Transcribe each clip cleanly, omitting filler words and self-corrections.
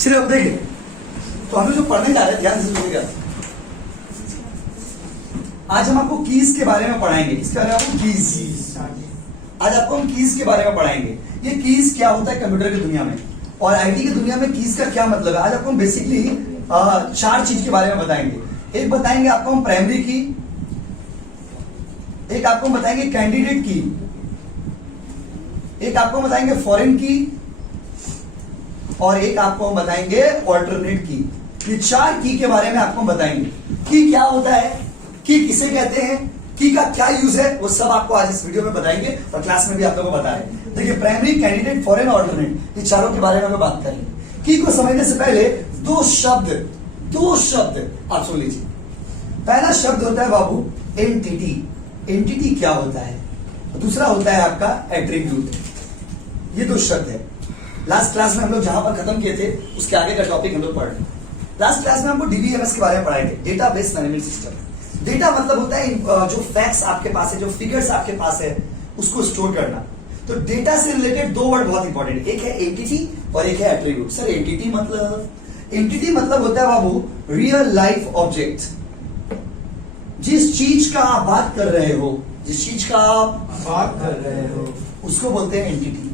चलिए अब देखिए, तो हम जो पढ़ने जा रहे हैं ध्यान से सुनिएगा। आज हम आपको कीज के बारे में पढ़ाएंगे। इसके बारे में आपको कीज, आज आपको हम कीज के बारे में पढ़ाएंगे। ये कीज क्या होता है कंप्यूटर की दुनिया में और आईटी की दुनिया में कीज का क्या मतलब है। आज आपको हम बेसिकली 4 चीज के बारे में बताएंगे। एक बताएंगे आपको हम प्राइमरी की, एक आपको हम बताएंगे कैंडिडेट की, एक आपको बताएंगे फॉरेन की और एक आपको हम बताएंगे ऑल्टरनेट की। ये 4 की के बारे में आपको हम बताएंगे। की क्या होता है, की किसे कहते हैं, की का क्या यूज है, वो सब आपको आज इस वीडियो में बताएंगे और क्लास में भी आप लोगों को बता रहे हैं। देखिए प्राइमरी, कैंडिडेट, फॉरेन, ऑल्टरनेट, ये चारों के बारे में बात करेंगे। की को समझने से पहले दो शब्द आप सुन लीजिए। पहला शब्द होता है बाबू एंटिटी। एंटिटी क्या होता है, दूसरा होता है आपका एट्रीब्यूट। ये 2 शब्द है। लास्ट क्लास में हम लोग जहां पर खत्म किए थे उसके आगे का टॉपिक हम लोग पढ़ रहे। लास्ट क्लास में हमको डीबीएमएस के बारे में पढ़ाए थे, डेटाबेस मैनेजमेंट सिस्टम। डेटा मतलब होता है जो फैक्ट्स आपके पास है, जो फिगर्स आपके पास है, उसको स्टोर करना। तो डेटा से रिलेटेड 2 वर्ड बहुत इंपॉर्टेंट, एक है एंटिटी और एक है एट्रीब्यूट। सर एंटिटी मतलब होता है बाबू रियल लाइफ ऑब्जेक्ट। जिस चीज का आप बात कर रहे हो, जिस चीज का आप बात कर रहे हो उसको बोलते हैं एंटिटी,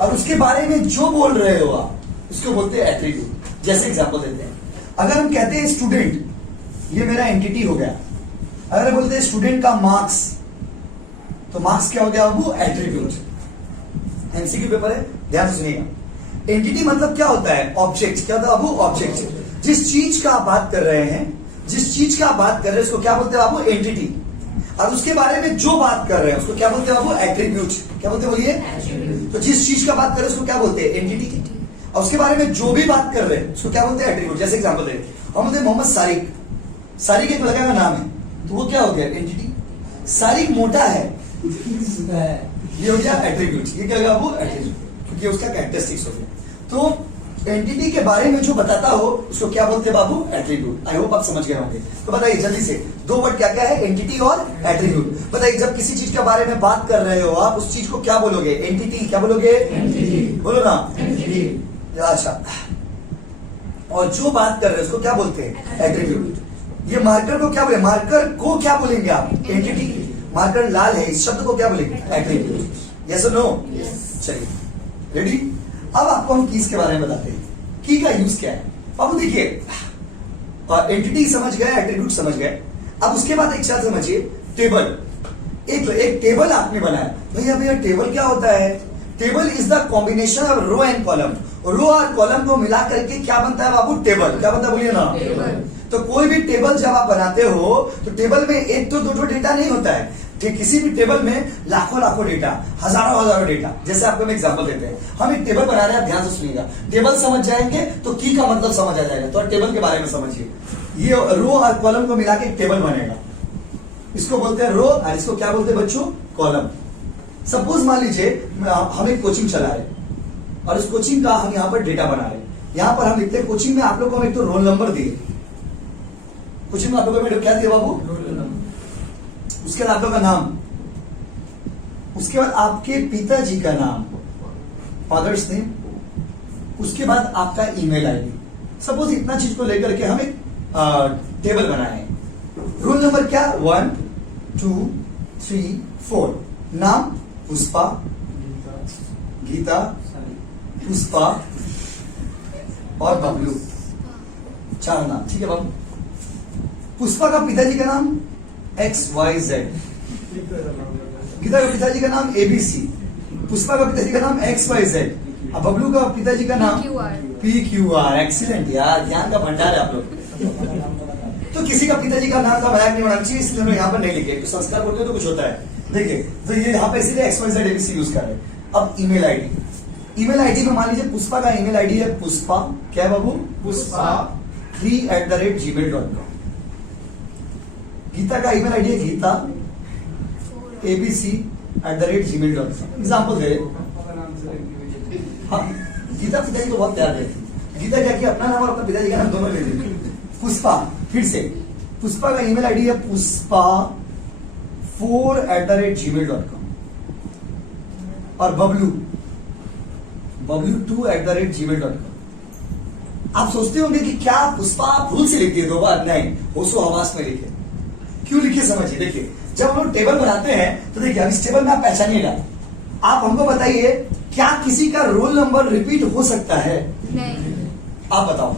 और उसके बारे में जो बोल रहे हो आप उसको बोलते हैं एट्रीब्यूट। जैसे एग्जांपल देते हैं, अगर हम कहते हैं स्टूडेंट, ये मेरा एंटिटी हो गया। अगर बोलते हैं स्टूडेंट का मार्क्स, तो मार्क्स क्या हो गया वो एट्रीब्यूट। एमसीक्यू पेपर है, ध्यान से सुनिएगा। एंटिटी मतलब क्या होता है, ऑब्जेक्ट। क्या होता है बाबू, ऑब्जेक्ट। जिस चीज का आप बात कर रहे हैं, जिस चीज का आप बात कर रहे हैं उसको क्या बोलते हैं बाबू, एंटिटी। और उसके बारे में जो बात कर रहे हैं उसको क्या बोलते हैं बाबू, एट्रीब्यूट। क्या बोलते हैं बोलिए। तो जिस चीज का बात कर रहे हैं उसको क्या बोलते हैं, एंटिटी। और उसके बारे में जो भी बात कर रहे हैं उसको क्या बोलते हैं, एट्रीब्यूट। जैसे एग्जांपल दे, हम बोलते हैं मोहम्मद सारिक। सारिक एक लड़का का नाम है, तो वो क्या हो गया, एंटिटी। सारिक मोटा है, ये हो गया एट्रीब्यूट। ये क्या होगा वो एट्रीब्यूट, क्योंकि उसका कैरेक्टरिस्टिक्स हो गया। तो एंटिटी के बारे में जो बताता हो उसको क्या बोलते हैं बाबू, एट्रीब्यूट। आई होप आप समझ गए होंगे। तो बताइए जल्दी से 2 वर्ड क्या क्या है, एंटिटी और एट्रीब्यूट। बताइए जब किसी चीज के बारे में बात कर रहे हो आप, उस चीज को क्या बोलोगे, एंटिटी। क्या बोलोगे, एंटिटी। बोलो ना, एंटिटी। अच्छा, और जो बात कर रहे हो उसको क्या बोलते हैं, एट्रीब्यूट। ये मार्कर को क्या बोले, मार्कर को क्या बोलेंगे आप, एंटिटी। मार्कर लाल है, इस शब्द को क्या बोलेंगे, एट्रीब्यूट। यस और नो। चलिए रेडी। अब आपको हम कीज के बारे में बताते हैं। की का यूज क्या है बाबू। देखिए एंटिटी समझ गए, एट्रीब्यूट समझ गए। अब उसके बाद एक साथ समझिए टेबल। एक टेबल आपने बनाया। भैया टेबल क्या होता है, table is the combination of row and column. Row और कॉलम को मिला करके क्या बनता है बाबू, टेबल। क्या बनता है बोलिए ना, टेबल। तो कोई भी टेबल जब आप बनाते हो तो टेबल में 1 तो 2 डेटा नहीं होता है। किसी भी टेबल में लाखों डेटा, हजारों डेटा। जैसे आपको हम एग्जांपल देते हैं, हम एक टेबल बना रहे हैं, ध्यान से सुनिएगा। टेबल समझ जाएंगे तो की का मतलब समझ आ जाएगा। तो टेबल के बारे में समझिए। ये रो और कॉलम को मिला के एक टेबल बनेगा, इसको बोलते हैं रो और इसको क्या बोलते हैं बच्चों, कॉलम। सपोज मान लीजिए हम एक कोचिंग चला रहे हैं और उस कोचिंग का हम यहाँ पर डेटा बना रहे हैं। यहाँ पर हम लिखते हैं कोचिंग में आप लोग को हम एक तो रोल नंबर दिए, कोचिंग में आप लोगों को क्या दिया बाबू, उसके बाद आप लोग का नाम, उसके बाद आपके पिताजी का नाम, फादर्स नेम, उसके बाद आपका ईमेल आईडी। सपोज इतना चीज को लेकर के हम एक टेबल बनाए। रोल नंबर क्या, 1 2 3 4। नाम पुष्पा, गीता, पुष्पा और बबलू, 4 नाम। ठीक है बाबू। पुष्पा का पिताजी का नाम XYZ, गीता का पिताजी का नाम ABC, पुष्पा का पिताजी का नाम XYZ, और बबलू का पिताजी का नाम PQR। एक्सीलेंट यार, ज्ञान का भंडार है आप लोग। तो किसी का पिताजी का नाम का मजाक नहीं होना चाहिए, इसलिए हम यहाँ पर नहीं लिखे। तो संस्कार बोलते हो तो कुछ होता है। देखिए तो ये यहाँ पे इसीलिए XYZ ABC यूज कर रहे हैं। अब ईमेल आईडी, ईमेल आईडी में मान लीजिए पुष्पा का ईमेल आईडी है पुष्पा, क्या है बाबू, पुष्पा 3@gmail.com। गीता का ईमेल आईडी है गीता abc@gmail.com। एग्जाम्पल दे। हाँ, गीता पिताजी को बहुत प्यार देती। गीता क्या किया, अपना नाम और अपना पिताजी का नाम दोनों ले ली। पुष्पा, फिर से पुष्पा का ईमेल आईडी है पुष्पा 4@gmail.com। और बबलू 2@gmail.com। आप सोचते होंगे कि क्या पुष्पा भूल से लिख दिए 2 बार, नहीं, होशो हवास में लिखे। क्यों लिखे समझिए। देखिए जब हम लोग टेबल बनाते हैं तो देखिए अब इस टेबल में आप पहचानिएगा, आप हमको बताइए क्या किसी का रोल नंबर रिपीट हो सकता है? नहीं। आप बताओ,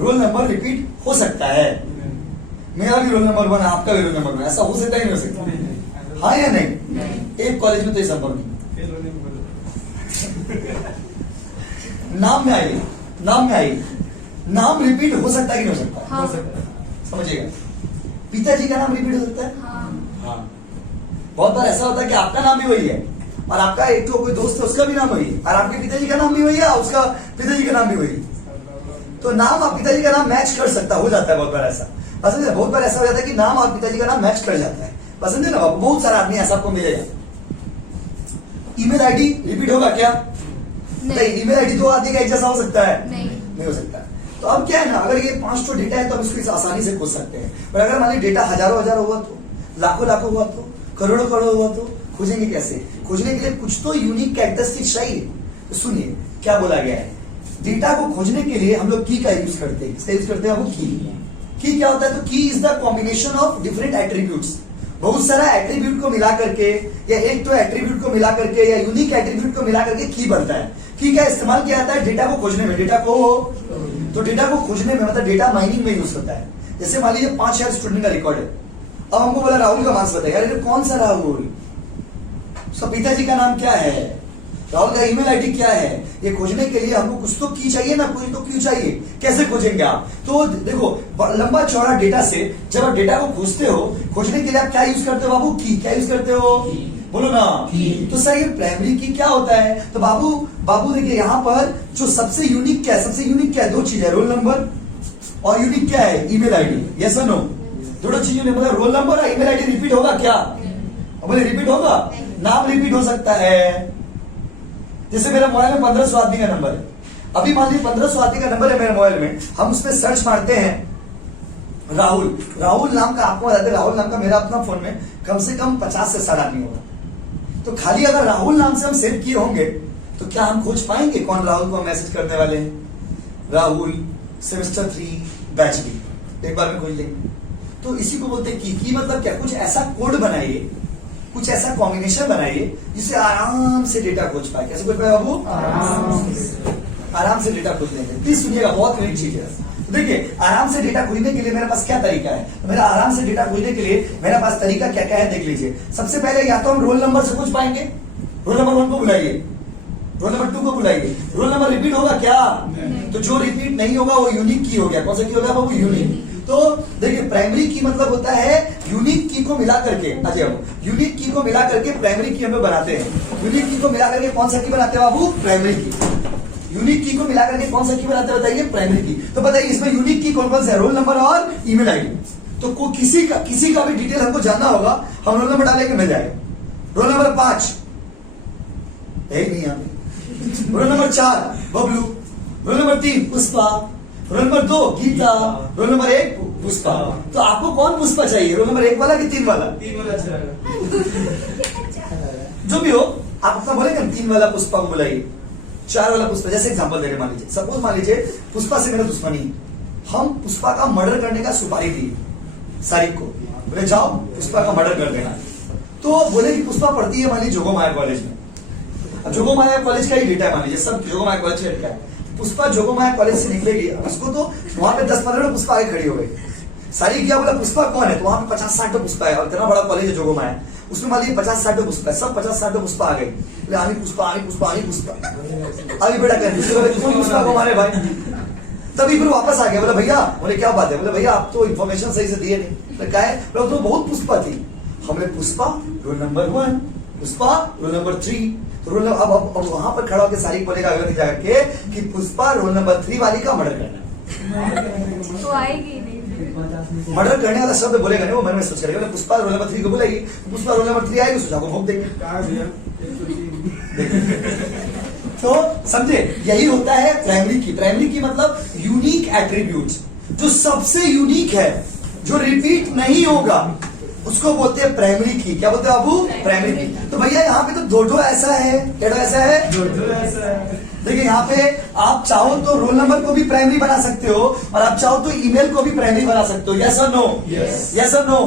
रोल नंबर रिपीट हो सकता है? मेरा भी रोल नंबर 1, आपका भी रोल नंबर 1, ऐसा हो सकता है नहीं हो सकता? हाँ या नहीं? एक कॉलेज में तो ये संभव नहीं। नाम में आइए, नाम में आइए, नाम रिपीट हो सकता है कि नहीं हो सकता? हाँ। समझिएगा, पिताजी का नाम रिपीट हो सकता है? हाँ। बहुत बार ऐसा होता है कि आपका नाम भी वही है और आपका एक तो कोई दोस्त है उसका भी नाम वही है और आपके पिताजी का नाम भी वही है और उसका पिताजी का नाम भी वही है। तो नाम और पिताजी का नाम मैच कर सकता, हो जाता है बहुत बार ऐसा। पसंद है, बहुत बार ऐसा हो जाता है कि नाम और पिताजी का नाम मैच कर जाता है। पसंद है ना बाबू, बहुत सारा आदमी ऐसा आपको मिलेगा। ईमेल आईडी रिपीट होगा क्या? नहीं। ईमेल आईडी 2 आदमी का एक जैसा हो सकता है? नहीं हो सकता। तो अब क्या है ना, अगर ये 5 तो डेटा है तो हम इसको आसानी से खोज सकते हैं। पर अगर मान ली डेटा हजारों हुआ तो, लाखों हुआ तो, करोड़ों हुआ तो खोजेंगे कैसे? खोजने के लिए कुछ तो यूनिक कैरेक्टरिस्टिक चाहिए। तो सुनिए क्या बोला गया है, डेटा को खोजने के लिए हम लोग की का यूज करते हैं। इसका यूज करते हैं वो की क्या होता है? तो की is the combination of different attributes. बहुत सारा एट्रीब्यूट को मिला करके या एक तो एट्रीब्यूट को मिला करके या यूनिक एट्रीब्यूट को मिला करके की बनता है। की का इस्तेमाल किया जाता है डेटा को खोजने में। डेटा को खोजने में मतलब डेटा माइनिंग में यूज होता है। जैसे मान लीजिए 5000 स्टूडेंट का रिकॉर्ड है, अब हमको बोला राहुल का मार्क्स बताइए। अरे कौन सा राहुल? उसका पिताजी का नाम क्या है? राहुल का ईमेल आईडी क्या है? ये खोजने के लिए हमको कुछ तो की चाहिए ना, कुछ तो क्यों चाहिए। कैसे खोजेंगे आप? तो देखो लंबा चौड़ा डेटा से जब आप डेटा को खोजते हो, खोजने के लिए आप क्या यूज करते हो बाबू? की। क्या यूज करते हो? बोलो ना। तो सर ये प्राइमरी की क्या होता है? तो बाबू देखिए यहाँ पर जो सबसे यूनिक क्या है? सबसे यूनिक क्या है? 2 चीज है, रोल नंबर और यूनिक क्या है? Email ID. यस और नो? दोनों चीजें मतलब रोल नंबर और ईमेल आईडी रिपीट होगा क्या? बोले रिपीट होगा? नाम रिपीट हो सकता है। जैसे मेरा मोबाइल में 1500 आदमी का नंबर है, अभी मान लीजिए 1500 आदमी का नंबर है मेरे मोबाइल में, हम उसमें सर्च मारते हैं राहुल नाम का। आपको बताते हैं राहुल नाम का मेरा अपना फोन में कम से कम 50 से 60 आदमी होगा। तो खाली अगर राहुल नाम से हम सेव किए होंगे तो क्या हम खोज पाएंगे कौन राहुल को मैसेज करने वाले हैं? राहुल सेमेस्टर 3 बैच बी, एक बार में खोज लेंगे। तो इसी को बोलते हैं की मतलब क्या? कुछ ऐसा कोड बनाइए, कुछ ऐसा कॉम्बिनेशन बनाइए जिससे आराम से डेटा खोज पाए। कैसे खोज पाए बाबू? आराम से डेटा खोज लेंगे। प्लीज सुनिएगा, बहुत यूनिक चीज है। तो देखिए आराम से डेटा खोजने के लिए मेरे पास क्या तरीका है? मेरा आराम से डेटा खोजने के लिए मेरे पास तरीका क्या क्या है देख लीजिए। सबसे पहले या तो हम रोल नंबर से खोज पाएंगे। रोल नंबर 1 को बुलाइए, रोल नंबर 2 को बुलाइए। रोल नंबर रिपीट होगा क्या? तो जो रिपीट नहीं होगा वो यूनिक की हो गया। कौन सा की हो गया बाबू? यूनिक। तो देखिए प्राइमरी की मतलब होता है यूनिक की को मिला करके, यूनिक की को मिला करके प्राइमरी की हम लोग बनाते हैं। यूनिक की को मिला करके कौन सा की बनाते हैं बाबू? प्राइमरी की। यूनिक की को मिला करके कौन सा की बनाते हैं बताइए? प्राइमरी की। तो बताइए इसमें यूनिक की कौन कौन सा है? रोल नंबर और ईमेल आईडी। तो किसी का भी डिटेल हमको जानना होगा, हम रोल नंबर डालेंगे मिल जाएगा। रोल नंबर 5 यही नहीं यहाँ पे। Roll number 4 Bablu, roll number 3 Pushpa, roll number 2 Geeta, roll number 1 Pushpa. तो आपको कौन पुष्पा चाहिए? रोल नंबर 1 वाला कि 3 वाला? 3 वाला जो भी हो आप अपना बोलेंगे 3 वाला पुष्पा को बुलाइए, 4 वाला पुष्पा। जैसे एग्जांपल दे रहे, मान लीजिए सपोज मान लीजिए पुष्पा से मेरा दुश्मनी, हम पुष्पा का मर्डर करने का सुपारी दी सारिक को, बोले जाओ पुष्पा का मर्डर कर देना। तो बोले कि पुष्पा पढ़ती है मान लीजिए जोगोमाया कॉलेज में। अब जोगोमाया कॉलेज का ही डेटा है, मान लीजिए सब जोगोमाया कॉलेज का डेटा है। पुष्पा जोगोमाया कॉलेज से निकलेगी, उसको तो वहां पे 10-15 पुष्पा आगे खड़ी हो गई। सारी क्या बोला पुष्पा कौन है? तो वहां पे 50-60 पुष्पा है और इतना बड़ा कॉलेज है जोगोमाया, उसमें मान लीजिए 50-60 पुष्पा है, सब 50-60 पुष्पा आ गई। आनी पुष्पा अभी बेटा कहते पुष्पा को मारे भाई। तभी फिर वापस आ गया, बोला भैया, बोले क्या बात है? बोले भैया आप तो इन्फॉर्मेशन सही से दिए नहीं। क्या है? तो बहुत पुष्पा थी। हमने Pushpa roll number 1, Pushpa roll number 3, तो रोल अब वहां पर खड़ा होकर सारी बोलेगा अगले जाकर के कि पुष्पा रोल नंबर 3 वाली का मर्डर करना। तो आएगी नहीं। मर्डर करने वाला शब्द बोलेगा नहीं, वो मन में सोच करेगा। पुष्पा रोल नंबर 3 को बुलाएगी, पुष्पा रोल नंबर 3 आएगी, सुझाव को भोग देंगे। तो समझे, यही होता है प्राइमरी की। प्राइमरी की मतलब यूनिक एट्रीब्यूट्स, जो सबसे यूनिक है, जो रिपीट नहीं होगा, उसको बोलते हैं प्राइमरी की। क्या बोलते हैं बाबू? प्राइमरी की। तो भैया यहाँ पे तो दो ऐसा है, क्या ऐसा है? दो ऐसा है। देखिए यहाँ पे आप चाहो तो रोल नंबर को भी प्राइमरी बना सकते हो और आप चाहो तो ईमेल को भी प्राइमरी बना सकते हो। यस और नो? यस और नो?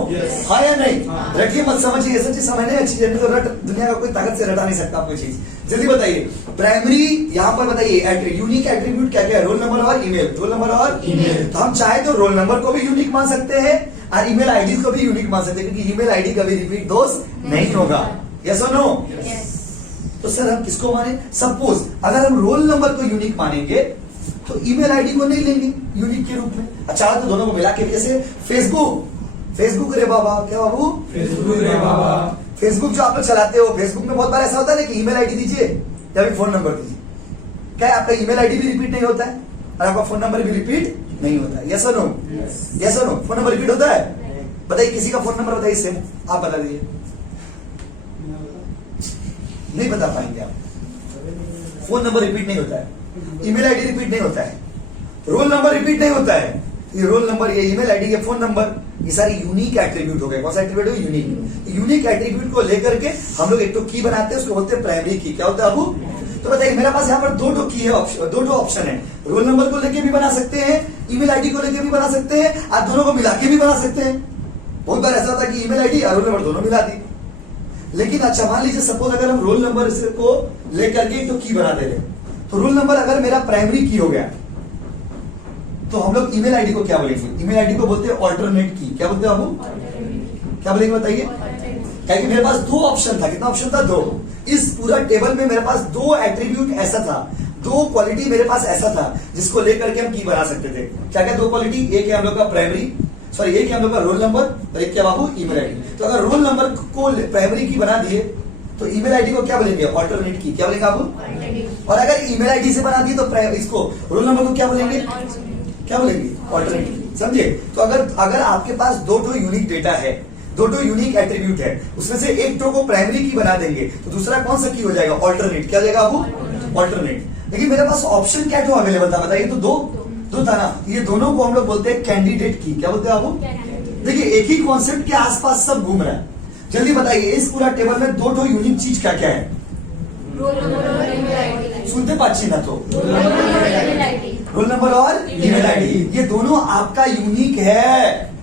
हाँ या नहीं? रटिए मत समझिए, ये सब चीज समझने अच्छी है, तो रट दुनिया का कोई ताकत से रटा नहीं सकता कोई चीज। जल्दी बताइए, प्राइमरी यहाँ पर बताइए यूनिक एट्रीब्यूट क्या क्या है? रोल नंबर और ईमेल। रोल नंबर और ईमेल। तो हम चाहे तो रोल नंबर को भी यूनिक मान सकते हैं और ईमेल आईडी को भी यूनिक मान सकते हैं, क्योंकि ईमेल आईडी कभी रिपीट दोस्त नहीं होगा। यस और नो? तो सर हम किसको माने? सपोज अगर हम रोल नंबर को यूनिक मानेंगे तो ईमेल आईडी को नहीं लेंगे यूनिक के रूप में। अच्छा तो दोनों को मिला के, जैसे फेसबुक रे बाबा, क्या बाबू? फेसबुक रे बाबा। फेसबुक जो आप लोग चलाते हो, फेसबुक में बहुत बार ऐसा होता है ना कि ईमेल आईडी दीजिए या फिर फोन नंबर दीजिए। क्या है, आपका ईमेल आईडी भी रिपीट नहीं होता है और आपका फोन नंबर भी रिपीट नहीं होता है। यस और नो? यस और नो? फोन नंबर रिपीट होता है? बताइए किसी का फोन नंबर बताइए सेम, आप बता दीजिए। नहीं बता पाएंगे आप। फोन नंबर रिपीट नहीं होता है, ईमेल आईडी रिपीट नहीं होता है, रोल नंबर रिपीट नहीं होता है। ये रोल नंबर, ये ईमेल आईडी, ये फोन नंबर, ये सारी यूनिक एट्रीब्यूट हो गए। कौन सा एट्रीब्यूट है? यूनिक। यूनिक एट्रीब्यूट को लेकर के हम लोग एक तो की बनाते हैं, उसको बोलते हैं प्राइमरी की। क्या होता है अबू? तो बताइए मेरे पास यहाँ पर दो की है, दो ऑप्शन है। रोल नंबर को लेके भी बना सकते हैं, ईमेल आईडी को लेके भी बना सकते हैं, आप दोनों को मिला के भी बना सकते हैं। बहुत बार ऐसा होता है कि ईमेल आईडी और रोल नंबर दोनों मिला दी। लेकिन अच्छा मान लीजिए सपोज अगर हम रोल नंबर को लेकर के तो की बना दे रहे, तो रोल नंबर अगर मेरा प्राइमरी की हो गया तो हम लोग ईमेल आईडी को क्या बोलेंगे? ईमेल आईडी को बोलते हैं ऑल्टरनेट की। क्या बोलते हैं बाबू? क्या बोलेंगे बताइए? क्या कि मेरे पास दो ऑप्शन था। कितना ऑप्शन था? दो। इस पूरा टेबल में मेरे पास दो एट्रीब्यूट ऐसा था, दो क्वालिटी मेरे पास ऐसा था जिसको लेकर के हम की बना सकते थे। क्या क्या दो क्वालिटी? एक है हम लोग का प्राइमरी, सॉरी एक है हम लोग का रोल नंबर और एक क्या बाबू? Email ID. तो अगर रोल नंबर को प्राइमरी की बना दिए तो ईमेल आईडी को क्या बोलेंगे? ऑल्टरनेट की। क्या बोलेंगे बाबू? और अगर ईमेल आईडी से बना दी तो इसको रोल नंबर को क्या बोलेंगे? क्या बोलेंगे? ऑल्टरनेट की। समझे? तो अगर आपके पास दो यूनिक डेटा है, दो यूनिक एट्रीब्यूट है, उसमें से एक को प्राइमरी की बना देंगे तो दूसरा कौन सा की हो जाएगा? ऑल्टरनेट। क्या हो जाएगा बाबू? ऑल्टरनेट। लेकिन मेरे पास ऑप्शन क्या क्या अवेलेबल था बताइए? तो दो था ना, ये दोनों को हम लोग बोलते हैं कैंडिडेट की। क्या बोलते हैं बाबू? देखिए एक ही कॉन्सेप्ट के आसपास सब घूम रहा है। जल्दी बताइए इस पूरा टेबल में दो यूनिक चीज क्या क्या है? सुनते पाची ना तो रोल नंबर और ईमेल आईडी, ये दोनों आपका यूनिक है।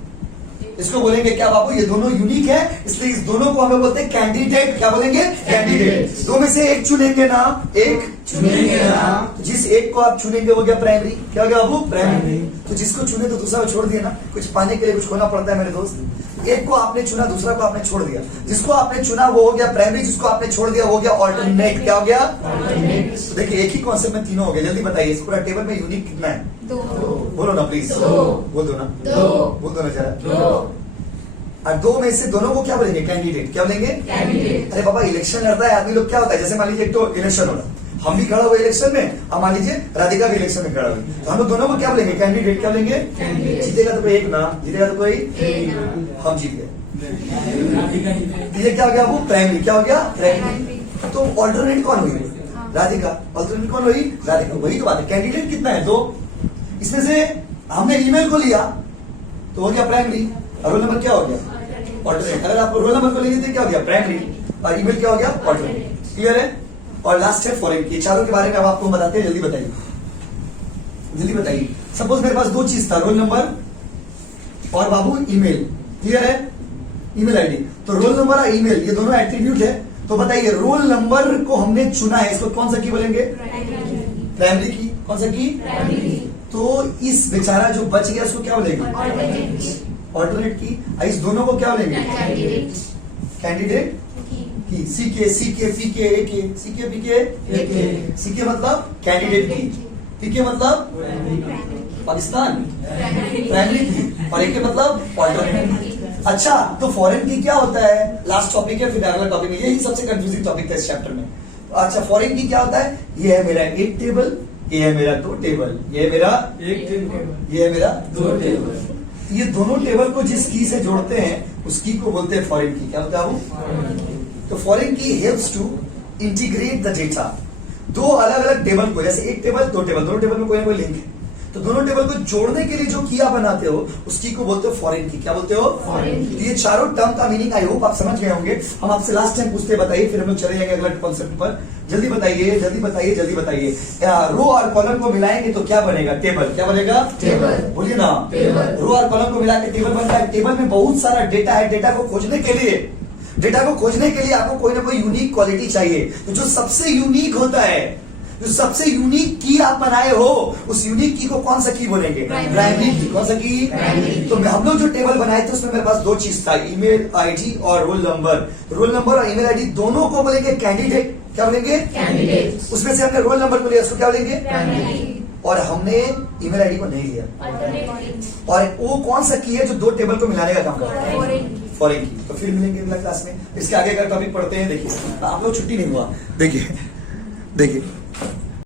इसको बोलेंगे क्या बाबू? ये दोनों यूनिक है, इसलिए इस दोनों को हमें बोलते हैं कैंडिडेट। क्या बोलेंगे? कैंडिडेट। दो में से एक चुनेंगे ना, एक चुनेंगे ना, तो जिस एक को आप चुनेंगे वो क्या? प्राइमरी। क्या हो गया बाबू? प्राइमरी। तो जिसको चुने तो दूसरा को छोड़ दिया ना, कुछ पाने के लिए कुछ खोना पड़ता है मेरे दोस्त। एक को आपने चुना, दूसरा को आपने छोड़ दिया, जिसको आपने चुना वो हो गया प्राइमरी, जिसको आपने छोड़ दिया वो हो गया ऑल्टरनेट। क्या हो गया? तो देखिए एक ही कॉन्सेप्ट में तीनों हो गए। जल्दी बताइए इस पूरा टेबल में यूनिक कितना है? दो। बोलो ना प्लीज, बोल दो ना, बोल दो ना जरा। और दो में से दोनों को क्या बोलेंगे? कैंडिडेट। क्या बोलेंगे? कैंडिडेट। अरे बाबा इलेक्शन लड़ता है आदमी लोग, क्या होता है? जैसे मान लीजिए एक तो इलेक्शन हो रहा, हम भी खड़ा हुए इलेक्शन में, अब मान लीजिए राधिका भी इलेक्शन में खड़ा हुई, तो हम लोग दोनों को क्या बोलेंगे? कैंडिडेट। क्या बोलेंगे? जीतेगा तो कोई एक ना, जीतेगा तो कोई, हम जीत गए। ये क्या हो गया वो? प्राइमरी। क्या हो गया? प्राइमरी। तो ऑल्टरनेट कौन हुई? राधिका। ऑल्टरनेट कौन हुई? राधिका। वही तो बात है, कैंडिडेट कितना है? दो। इसमें से हमने ईमेल को लिया तो हो गया प्राइमरी, और रोल नंबर क्या हो गया? ऑल्टरनेट। अगर आप रोल नंबर को लेंगे तो क्या हो गया? प्राइमरी, और ईमेल क्या हो गया? ऑल्टरनेट। क्लियर है? और लास्ट है फॉरेन की। चारों के बारे में अब आपको बताते हैं, जल्दी बताइए, जल्दी बताइए। सपोज मेरे पास दो चीज था, रोल नंबर और बाबू ईमेल। क्लियर है? Email ID. तो रोल नंबर और ईमेल ये दोनों एट्रीब्यूट है। तो बताइए रोल नंबर को हमने चुना है, इसको कौन सा की बोलेंगे? प्राइमरी की। कौन सा की? प्राइमरी। तो इस बेचारा जो बच गया उसको क्या बोलेंगे? ऑल्टरनेट की। इस दोनों को क्या बोलेंगे? कैंडिडेट की। सी के पी के ए के, सी के पी के, सी के मतलब कैंडिडेट की, पी के मतलब पाकिस्तान, प्राइमरी की, और ए के मतलब ऑल्टरनेट। अच्छा तो फॉरेन की क्या होता है? लास्ट टॉपिक है, फिर अगला टॉपिक है। यही सबसे कंफ्यूजिंग टॉपिक था इस चैप्टर में। अच्छा फॉरेन की क्या होता है? ये है मेरा एक टेबल, ये है मेरा दो टेबल, ये है मेरा एक टेबल, ये है मेरा दो टेबल। ये दोनों टेबल को जिस की से जोड़ते हैं उस की को बोलते हैं फॉरेन की। क्या बोलते हैं वो? तो फॉरेन की helps to integrate the data. दो अलग अलग टेबल को, जैसे एक टेबल दो टेबल, दोनों टेबल में कोई ना कोई लिंक है, तो दोनों टेबल को जोड़ने के लिए जो की आप बनाते हो उस की को बोलते हो फॉरेन की। क्या बोलते हो? फॉरेन की। तो ये चारों टर्म का मीनिंग आई होप आप समझ गए होंगे। हम आपसे लास्ट टाइम पूछते बताइए, फिर हम लोग चले जाएंगे अगला कॉन्सेप्ट पर। जल्दी बताइए, जल्दी बताइए, जल्दी बताइए। रो और कॉलम को मिलाएंगे तो क्या बनेगा? टेबल। क्या बनेगा? टेबल। बोलिए ना। टेबल। रो और कॉलम को मिला के टेबल बनता है। टेबल में बहुत सारा डेटा है। डेटा को खोजने के लिए आपको कोई ना कोई यूनिक क्वालिटी चाहिए। तो जो सबसे यूनिक होता है, जो सबसे यूनिक की आप बनाए हो, उस यूनिक की को कौन सा की बोलेंगे? प्राइमरी की। कौन सा की? प्राइमरी। तो हम लोग जो टेबल बनाए थे उसमें मेरे पास दो चीज था, ईमेल आईडी और रोल नंबर। रोल नंबर और ईमेल आईडी दोनों को बोलेंगे कैंडिडेट। क्या बोलेंगे? कैंडिडेट। उसमें से हमने रोल नंबर को लिया, उसको क्या बोलेंगे? प्राइमरी। और हमने ईमेल आईडी को नहीं लिया। अल्टरनेटिव। और वो कौन सा की है जो दो टेबल को मिलाने का काम करता है? फॉरेन की। फॉरेन की। तो फिर मिलेंगे अगला क्लास में। इसके आगे का टॉपिक पढ़ते हैं। देखिए आप लोग छुट्टी नहीं हुआ। देखिए